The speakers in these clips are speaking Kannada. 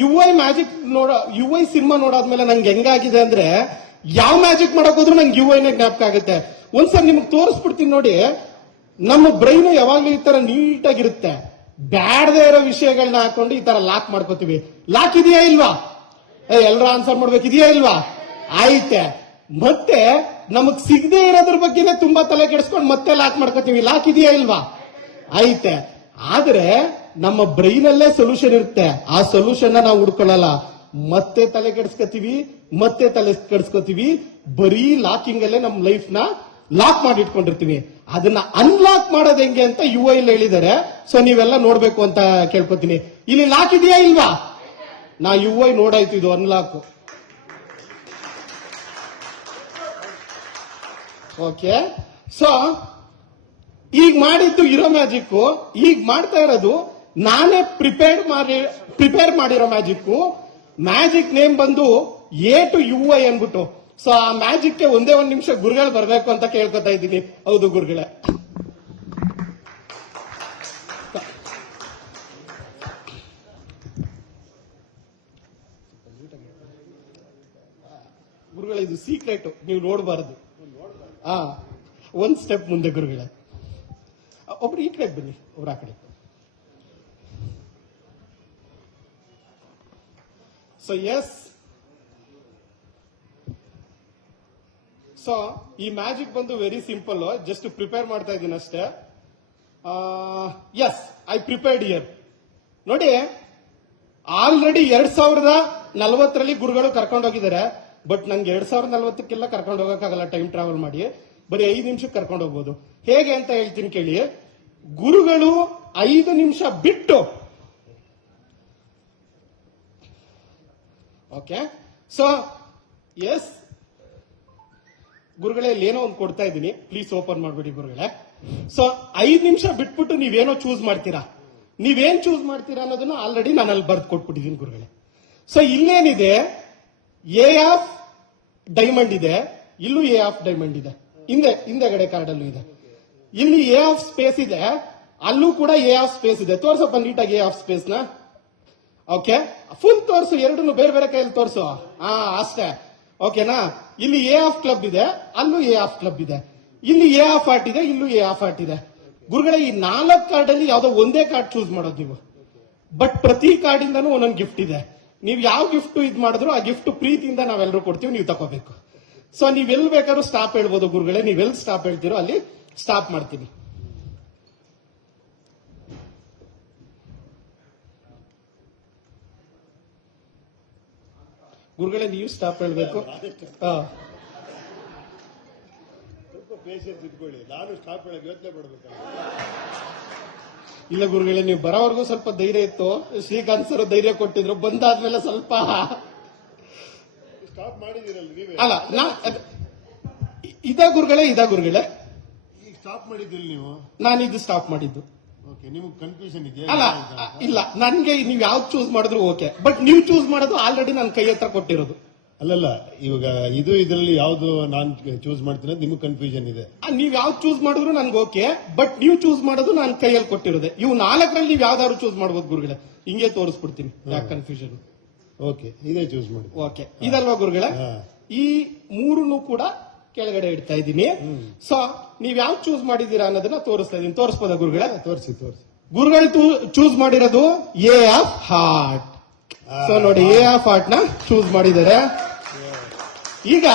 ಯು ಐ ಮ್ಯಾಜಿಕ್ ನೋಡ, ಯು ಐ ಸಿನಿಮಾ ನೋಡಾದ್ಮೇಲೆ ನಂಗೆ ಹೆಂಗಾಗಿದೆ ಅಂದ್ರೆ ಯಾವ ಮ್ಯಾಜಿಕ್ ಮಾಡಕ್ ಹೋದ್ರು ನಂಗೆ ಯು ಐನೇ ಜ್ಞಾಪಕ ಆಗುತ್ತೆ. ಒಂದ್ಸರಿ ನಿಮ್ಗೆ ತೋರಿಸ್ಬಿಡ್ತೀನಿ ನೋಡಿ, ನಮ್ಮ ಬ್ರೈನ್ ಯಾವಾಗ್ಲೂ ಈ ತರ ನೀಟಾಗಿರುತ್ತೆ. ಬ್ಯಾಡದೇ ಇರೋ ವಿಷಯಗಳನ್ನ ಹಾಕೊಂಡು ಈ ತರ ಲಾಕ್ ಮಾಡ್ಕೋತೀವಿ. ಲಾಕ್ ಇದೆಯಾ ಇಲ್ವಾ? ಎಲ್ರ ಆನ್ಸರ್ ಮಾಡ್ಬೇಕಿದೆಯಾ ಇಲ್ವಾ? ಆಯ್ತೆ. ಮತ್ತೆ ನಮಗ್ ಸಿಗದೆ ಇರೋದ್ರ ಬಗ್ಗೆನೇ ತುಂಬಾ ತಲೆ ಕೆಡಿಸ್ಕೊಂಡು ಮತ್ತೆ ಲಾಕ್ ಮಾಡ್ಕೋತೀವಿ. ಲಾಕ್ ಇದೆಯಾ ಇಲ್ವಾ? ಐತೆ ಆದ್ರೆ ನಮ್ಮ ಬ್ರೈನ್ ಅಲ್ಲೇ ಸೊಲ್ಯೂಷನ್ ಇರುತ್ತೆ. ಆ ಸೊಲ್ಯೂಷನ್ ನಾವು ಹುಡ್ಕೊಳ್ಳಲ್ಲ ಮತ್ತೆ ತಲೆ ಕೆಡಿಸ್ಕೊತೀವಿ, ಮತ್ತೆ ತಲೆ ಕೆಡಿಸ್ಕೊತೀವಿ. ಬರೀ ಲಾಕಿಂಗ್ ಅಲ್ಲೇ ನಮ್ಮ ಲೈಫ್ನ ಲಾಕ್ ಮಾಡಿ ಇಟ್ಕೊಂಡಿರ್ತೀವಿ ಅದನ್ನ ಅನ್ಲಾಕ್ ಮಾಡೋದು ಹೆಂಗೆ ಅಂತ ಯು ಐ ಹೇಳಿದ್ದಾರೆ ಸೊ ನೀವೆಲ್ಲ ನೋಡ್ಬೇಕು ಅಂತ ಕೇಳ್ಕೊತೀನಿ. ಇಲ್ಲಿ ಲಾಕ್ ಇದೆಯಾ ಇಲ್ವಾ? ನಾ ಯು ಐ ನೋಡಾಯ್ತು ಇದು ಅನ್ಲಾಕ್ ಓಕೆ ಸೊ ಈಗ ಮಾಡಿದ್ದು ಇರೋ ಮ್ಯಾಜಿಕ್ ಈಗ ಮಾಡ್ತಾ ಇರೋದು ನಾನೇ ಪ್ರಿಪೇರ್ ಮಾಡಿ, ಪ್ರಿಪೇರ್ ಮಾಡಿರೋ ಮ್ಯಾಜಿಕ್ ಮ್ಯಾಜಿಕ್ ನೇಮ್ ಬಂದು ಎ ಟು ಯು ಐ ಅನ್ಬಿಟ್ಟು ಸೊ ಆ ಮ್ಯಾಜಿಕ್ಗೆ ಒಂದೇ ಒಂದ್ ನಿಮಿಷ ಗುರುಗಳು ಬರ್ಬೇಕು ಅಂತ ಕೇಳ್ಕೊತಾ ಇದ್ದೀನಿ. ಹೌದು ಗುರುಗಳೇ. ಗುರುಗಳೇ, ಇದು ಸೀಕ್ರೆಟ್ ನೀವು ನೋಡಬಾರದು. ಹಾ ಒಂದ್ ಸ್ಟೆಪ್ ಮುಂದೆ ಗುರುಗಳೇ. ಒಬ್ರು ಈ ಕಡೆ ಬನ್ನಿ, ಒಬ್ರು ಆ ಕಡೆ. ಸೊ ಎಸ್ ಸೊ ಈ ಮ್ಯಾಜಿಕ್ ಬಂದು ವೆರಿ ಸಿಂಪಲ್ ಜಸ್ಟ್ ಪ್ರಿಪೇರ್ ಮಾಡ್ತಾ ಇದ್ದೀನಿ ಅಷ್ಟೇ. ಎಸ್ ಐ ಪ್ರಿಪೇರ್ಡ್ ಇಯರ್ ನೋಡಿ ಆಲ್ರೆಡಿ ಎರಡ್ ಸಾವಿರದ ನಲವತ್ತರಲ್ಲಿ ಗುರುಗಳು ಕರ್ಕೊಂಡು ಹೋಗಿದ್ದಾರೆ. ಬಟ್ ನಂಗೆ ಎರಡ್ ಸಾವಿರದ ನಲವತ್ತಕ್ಕೆಲ್ಲ ಕರ್ಕೊಂಡು ಹೋಗಕ್ಕಾಗಲ್ಲ ಟೈಮ್ ಟ್ರಾವೆಲ್ ಮಾಡಿ. ಬರೀ ಐದು ನಿಮಿಷಕ್ಕೆ ಕರ್ಕೊಂಡು ಹೋಗ್ಬೋದು. ಹೇಗೆ ಅಂತ ಹೇಳ್ತೀನಿ ಕೇಳಿ. ಗುರುಗಳು ಐದು ನಿಮಿಷ ಬಿಟ್ಟು. ಓಕೆ ಸೊ ಎಸ್ ಗುರುಗಳೇ, ಇಲ್ಲಿ ಏನೋ ಒಂದು ಕೊಡ್ತಾ ಇದ್ದೀನಿ. ಪ್ಲೀಸ್ ಓಪನ್ ಮಾಡ್ಬಿಡಿ ಗುರುಗಳೇ. ಸೊ ಐದು ನಿಮಿಷ ಬಿಟ್ಬಿಟ್ಟು ನೀವೇನೋ ಚೂಸ್ ಮಾಡ್ತೀರಾ? ನೀವೇನ್ ಚೂಸ್ ಮಾಡ್ತೀರಾ ಅನ್ನೋದನ್ನ ಆಲ್ರೆಡಿ ನಾನು ಅಲ್ಲಿ ಬರ್ದು ಕೊಟ್ಬಿಟ್ಟಿದ್ದೀನಿ ಗುರುಗಳೇ. ಸೊ ಇಲ್ಲೇನಿದೆ? ಎ ಆಫ್ ಡೈಮಂಡ್ ಇದೆ. ಇಲ್ಲೂ ಎ ಆಫ್ ಡೈಮಂಡ್ ಇದೆ. ಹಿಂದೆ, ಹಿಂದೆಗಡೆ ಕಾರ್ಡಲ್ಲೂ ಇದೆ. ಇಲ್ಲಿ ಎ ಆಫ್ ಸ್ಪೇಸ್ ಇದೆ. ಅಲ್ಲೂ ಕೂಡ ಎ ಆಫ್ ಸ್ಪೇಸ್ ಇದೆ. ತೋರ್ಸಪ್ಪ ನೀಟಾಗಿ ಎ ಆಫ್ ಸ್ಪೇಸ್ನ. ಓಕೆ ಫುಲ್ ತೋರಿಸು, ಎರಡನ್ನು ಬೇರೆ ಬೇರೆ ಕೈಯಲ್ಲಿ ತೋರಿಸು. ಹಾ, ಅಷ್ಟೇ. ಓಕೆನಾ ಇಲ್ಲಿ ಎ ಆಫ್ ಕ್ಲಬ್ ಇದೆ, ಅಲ್ಲೂ ಎ ಆಫ್ ಕ್ಲಬ್ ಇದೆ. ಇಲ್ಲಿ ಎ ಆಫ್ ಆರ್ಟ್ ಇದೆ, ಇಲ್ಲೂ ಎ ಆಫ್ ಆರ್ಟ್ ಇದೆ. ಗುರುಗಳೇ, ಈ ನಾಲ್ಕು ಕಾರ್ಡ್ ಅಲ್ಲಿ ಯಾವ್ದೋ ಒಂದೇ ಕಾರ್ಡ್ ಚೂಸ್ ಮಾಡೋದು ನೀವು. ಬಟ್ ಪ್ರತಿ ಕಾರ್ಡ್ ಇಂದನೂ ಒಂದೊಂದು ಗಿಫ್ಟ್ ಇದೆ. ನೀವು ಯಾವ ಗಿಫ್ಟ್ ಇದು ಮಾಡಿದ್ರು ಆ ಗಿಫ್ಟ್ ಪ್ರೀತಿಯಿಂದ ನಾವೆಲ್ಲರೂ ಕೊಡ್ತೀವಿ, ನೀವು ತಗೋಬೇಕು. ಸೊ ನೀವ್ ಎಲ್ ಬೇಕಾದ್ರೂ ಸ್ಟಾಪ್ ಹೇಳ್ಬೋದು ಗುರುಗಳೇ. ನೀವೆಲ್ಲಿ ಸ್ಟಾಪ್ ಹೇಳ್ತೀರೋ ಅಲ್ಲಿ ಸ್ಟಾಪ್ ಮಾಡ್ತೀನಿ. ಗುರುಗಳೇ ನೀವು ಸ್ಟಾಪ್ ಹೇಳಬೇಕು. ನಾನು ಸ್ಟಾಪ್ ಯೋಚನೆ ಮಾಡಬೇಕು ಇಲ್ಲ ಗುರುಗಳೇ ನೀವು ಬರೋವರೆಗೂ ಸ್ವಲ್ಪ ಧೈರ್ಯ ಇತ್ತು. ಶ್ರೀಕಾಂತ್ ಸರ್ ಧೈರ್ಯ ಕೊಟ್ಟಿದ್ರು. ಬಂದಾದ್ಮೇಲೆ ಸ್ವಲ್ಪ ಸ್ಟಾಪ್ ಮಾಡಿದಿರಲ್ಲ ಅಲ್ಲ ನಾ ಇದ ಗುರುಗಳೇ ಇದ ಗುರುಗಳೇ. ಸ್ಟಾಪ್ ಮಾಡಿದ್ದಿಲ್ಲ ನೀವು? ನಾನು ಇದು ಸ್ಟಾಪ್ ಮಾಡಿದ್ದು. ಓಕೆ ನಿಮ್ಗೆ ಕನ್ಫ್ಯೂಷನ್ ಇದೆಯಾ? ಅಲ್ಲ ಇಲ್ಲ ನನ್ಗೆ ನೀವ್ ಯಾವ್ದು ಚೂಸ್ ಮಾಡಿದ್ರು ಓಕೆ ಬಟ್ ನೀವು ಚೂಸ್ ಮಾಡೋದು ಆಲ್ರೆಡಿ ನನ್ನ ಕೈ ಹತ್ರ ಕೊಟ್ಟಿರೋದು. ಅಲ್ಲಲ್ಲ ಇವಾಗ ಇದು ಇದರಲ್ಲಿ ಯಾವ್ದು ನಾನ್ ಚೂಸ್ ಮಾಡ್ತೀನಿ ಅಂತ ನಿಮ್ಗೆ ಕನ್ಫ್ಯೂಷನ್ ಇದೆ. ಆ, ನೀವ್ ಯಾವ್ದು ಚೂಸ್ ಮಾಡಿದ್ರು ನನ್ಗೆ ಓಕೆ ಬಟ್ ನೀವು ಚೂಸ್ ಮಾಡೋದು ನಾನು ಕೈಯಲ್ಲಿ ಕೊಟ್ಟಿರೋದೆ. ಇವು ನಾಲ್ಕರಲ್ಲಿ ನೀವ್ ಯಾವ್ದಾದ್ರು ಚೂಸ್ ಮಾಡ್ಬೋದು ಗುರುಗಳೇ. ಹಿಂಗೆ ತೋರಿಸ್ಬಿಡ್ತೀನಿ ಯಾಕೆ ಕನ್ಫ್ಯೂಷನ್ ಓಕೆ ಇದೇ ಚೂಸ್ ಮಾಡಿ ಓಕೆ ಇದಲ್ವಾ ಗುರುಗಳೇ? ಹಾ. ಈ ಮೂರು ಕೂಡ ಕೆಳಗಡೆ ಇಡ್ತಾ ಇದ್ದೀನಿ. ಸೊ ನೀವ್ ಯಾವ್ದು ಚೂಸ್ ಮಾಡಿದೀರಾ ಅನ್ನೋದನ್ನ ತೋರಿಸ್ತಾ ಇದೀನಿ ತೋರಿಸ್ಬೋದಾ ಗುರುಗಳ? ತೋರಿಸಿ ತೋರಿಸಿ. ಗುರುಗಳು ಚೂಸ್ ಮಾಡಿರೋದು ಎ ಆಫ್ ಹಾರ್ಟ್ ಸೊ ನೋಡಿ ಎ ಆಫ್ ಹಾರ್ಟ್ನ ಚೂಸ್ ಮಾಡಿದ್ದಾರೆ. ಈಗ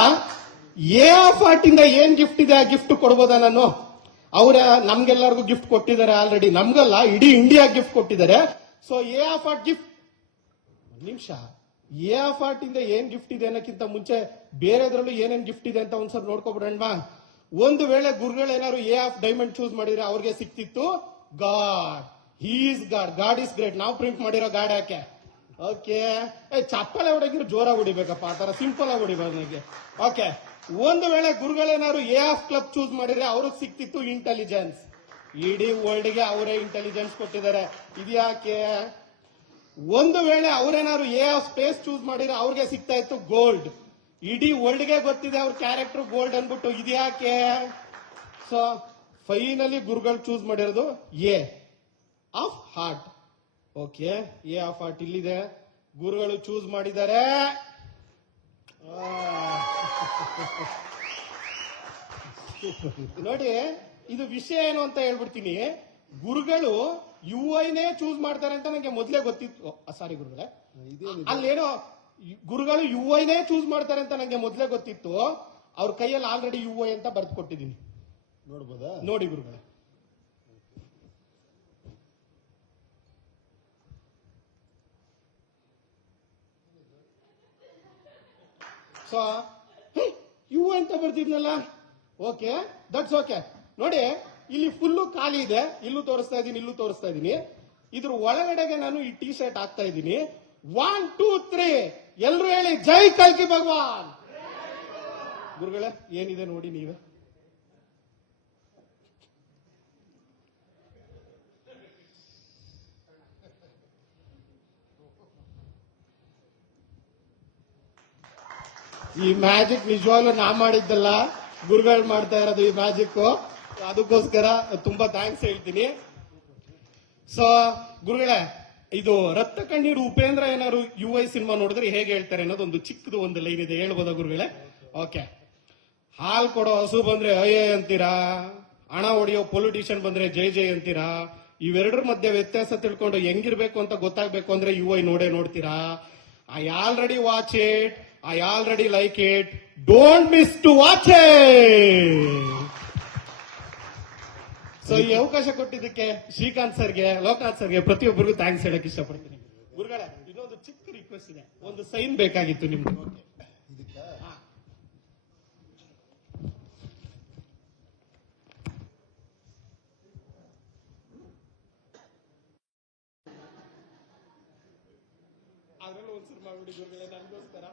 ಎ ಆಫ್ ಹಾರ್ಟ್ ಇಂದ ಏನ್ ಗಿಫ್ಟ್ ಇದೆ? ಆ ಗಿಫ್ಟ್ ಕೊಡ್ಬೋದಾ ನಾನು? ಅವರ ನಮ್ಗೆಲ್ಲರಿಗೂ ಗಿಫ್ಟ್ ಕೊಟ್ಟಿದ್ದಾರೆ ಆಲ್ರೆಡಿ ನಮ್ಗಲ್ಲ ಇಡೀ ಇಂಡಿಯಾ ಗಿಫ್ಟ್ ಕೊಟ್ಟಿದ್ದಾರೆ. So A of heart gift ನಿಮಿಷ. ಎ ಆಫ್ ಆರ್ಟ್ ಇಂದ ಏನ್ ಗಿಫ್ಟ್ ಇದೆ ಅನ್ನೋಕ್ಕಿಂತ ಮುಂಚೆ ಬೇರೆದ್ರಲ್ಲೂ ಏನೇನ್ ಗಿಫ್ಟ್ ಇದೆ ಅಂತ ಒಂದ್ಸಲ ನೋಡ್ಕೊಬಿಡಣ್ವಾ? ಒಂದು ವೇಳೆ ಗುರುಗಳು ಏನಾದ್ರು ಎ ಆಫ್ ಡೈಮಂಡ್ ಚೂಸ್ ಮಾಡಿದ್ರೆ ಅವ್ರಿಗೆ ಸಿಕ್ತಿತ್ತು God. Is God. God is great ನಾವು ಪ್ರಿಂಟ್ ಮಾಡಿರೋ ಗಾಡ್ ಯಾಕೆ? ಓಕೆ. ಚಪ್ಪಲೆ ಹೊಡಗಿರು ಜೋರ ಹೊಡಿಬೇಕಪ್ಪ. ಆ ತರ ಸಿಂಪಲ್ ಆಗಿ ಹೊಡಿಬಾರ್ದು ನನಗೆ ಓಕೆ. ಒಂದು ವೇಳೆ ಗುರುಗಳೇನಾದ್ರು ಎ ಆಫ್ ಕ್ಲಬ್ ಚೂಸ್ ಮಾಡಿದ್ರೆ ಅವ್ರಿಗೆ ಸಿಕ್ತಿತ್ತು ಇಂಟೆಲಿಜೆನ್ಸ್ ಇಡೀ ವರ್ಲ್ಡ್ಗೆ ಅವರೇ ಇಂಟೆಲಿಜೆನ್ಸ್ ಕೊಟ್ಟಿದ್ದಾರೆ. ಇದ್ಯಾಕೆ? ಒಂದು ವೇಳೆ ಅವರೇನಾದ್ರು ಎ ಆಫ್ ಸ್ಪೇಸ್ ಚೂಸ್ ಮಾಡಿದ್ರೆ ಅವ್ರಿಗೆ ಸಿಗ್ತಾ ಇತ್ತು ಗೋಲ್ಡ್ ಇಡೀ ವರ್ಲ್ಡ್ಗೆ ಗೊತ್ತಿದೆ ಅವ್ರ ಕ್ಯಾರೆಕ್ಟರ್ ಗೋಲ್ಡ್ ಅನ್ಬಿಟ್ಟು ಇದ್ಯಾಕೆ ಸೊ ಫೈನಲಿ ಗುರುಗಳು ಚೂಸ್ ಮಾಡಿರೋದು A of heart okay A of heart ಇಲ್ಲಿದೆ. ಗುರುಗಳು ಚೂಸ್ ಮಾಡಿದ್ದಾರೆ. ನೋಡಿ, ಇದು ವಿಷಯ ಏನು ಅಂತ ಹೇಳ್ಬಿಡ್ತೀನಿ. ಗುರುಗಳು ಯು ಐನೇ ಚೂಸ್ ಮಾಡ್ತಾರೆ ಅಂತ ನಂಗೆ ಮೊದಲೇ ಗೊತ್ತಿತ್ತು. ಸಾರಿ ಗುರುಗಳೇ. ಅಲ್ಲೇನೋ ಗುರುಗಳು ಯು ಐನೇ ಚೂಸ್ ಮಾಡ್ತಾರೆ ಅಂತ ನಂಗೆ ಮೊದಲೇ ಗೊತ್ತಿತ್ತು. ಅವ್ರ ಕೈಯಲ್ಲಿ ಆಲ್ರೆಡಿ ಯು ಐ ಅಂತ ಬರೆದು ಕೊಟ್ಟಿದ್ದೀನಿ ನೋಡ್ಬೋದಾ? ನೋಡಿ ಗುರುಗಳೇ. ಸೊ ಯು ಅಂತ ಬರ್ತಿದ್ನಲ್ಲ ಓಕೆ ದಟ್ಸ್ ಓಕೆ ನೋಡಿ ಇಲ್ಲಿ ಫುಲ್ಲು ಖಾಲಿ ಇದೆ. ಇಲ್ಲೂ ತೋರಿಸ್ತಾ ಇದ್ದೀನಿ, ಇಲ್ಲೂ ತೋರಿಸ್ತಾ ಇದ್ದೀನಿ. ಇದ್ರ ಒಳಗಡೆಗೆ ನಾನು ಈ ಟಿ ಶರ್ಟ್ ಹಾಕ್ತಾ ಇದ್ದೀನಿ. ಒನ್ ಟೂ ತ್ರೀ ಎಲ್ರು ಹೇಳಿ, ಜೈ ಕಲ್ಕಿ ಭಗವಾನ್. ಗುರುಗಳೇ, ಏನಿದೆ ನೋಡಿ ನೀವೇ? ಈ ಮ್ಯಾಜಿಕ್ ನಿಜವಾಗ್ಲೂ ನಾ ಮಾಡಿದ್ದಲ್ಲ. ಗುರುಗಳು ಮಾಡ್ತಾ ಇರೋದು ಈ ಮ್ಯಾಜಿಕ್ ಅದಕ್ಕೋಸ್ಕರ ತುಂಬಾ ಥ್ಯಾಂಕ್ಸ್ ಹೇಳ್ತೀನಿ. ಸೊ ಗುರುಗಳೇ, ಇದು ರಕ್ತ ಕಣ್ಣೀರು ಉಪೇಂದ್ರ ಏನಾದ್ರು ಯು ಐ ಸಿನಿಮಾ ನೋಡಿದ್ರೆ ಹೇಗೆ ಹೇಳ್ತಾರೆ ಅನ್ನೋದು ಒಂದು ಚಿಕ್ಕದು ಒಂದು ಲೈನ್ ಇದೆ. ಹೇಳ್ಬೋದಾ ಗುರುಗಳೇ? ಓಕೆ ಹಾಲ್ ಕೊಡೋ ಹಸು ಬಂದ್ರೆ ಅಯ್ಯೇ ಅಂತೀರಾ? ಹಣ ಹೊಡೆಯೋ ಪೊಲಿಟಿಷಿಯನ್ ಬಂದ್ರೆ ಜೈ ಜೈ ಅಂತೀರಾ? ಇವೆರಡರ ಮಧ್ಯೆ ವ್ಯತ್ಯಾಸ ತಿಳ್ಕೊಂಡು ಹೆಂಗಿರ್ಬೇಕು ಅಂತ ಗೊತ್ತಾಗ್ಬೇಕು ಅಂದ್ರೆ ಯು ಐ ನೋಡೇ ನೋಡ್ತೀರಾ? I already watch it I already like it don't miss to watch it so ಈ ಅವಕಾಶ ಕೊಟ್ಟಿದ್ದಕ್ಕೆ ಶ್ರೀಕಾಂತ್ ಸರ್ಗೆ, ಲೋಕನಾಥ್ ಸರ್ಗೆ ಪ್ರತಿಯೊಬ್ಬರಿಗೂ ಥ್ಯಾಂಕ್ಸ್ ಹೇಳಕ್ ಇಷ್ಟಪಡ್ತೀನಿ. ಗುರುಗಳೇ, ಇನ್ನೊಂದು ಚಿಕ್ಕ ರಿಕ್ವೆಸ್ಟ್ ಇದೆ. ಒಂದು ಸೈನ್ ಬೇಕಾಗಿತ್ತು ನಿಮ್ಗೆ. ಅದ್ರಲ್ಲೂ ಒಂದ್ಸರಿ ಮಾಡ್ಬಿಡಿ ಗುರುಗಳೇ, ನನಗೋಸ್ಕರ.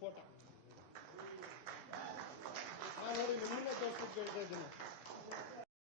ಫೋಟೋ ನಾನು ನೋಡಿ ನಿಮ್ಮನ್ನೇ ತೋರಿಸ್ಬಿಟ್ಟು ಹೇಳ್ತಾ ಇದ್ದೀನಿ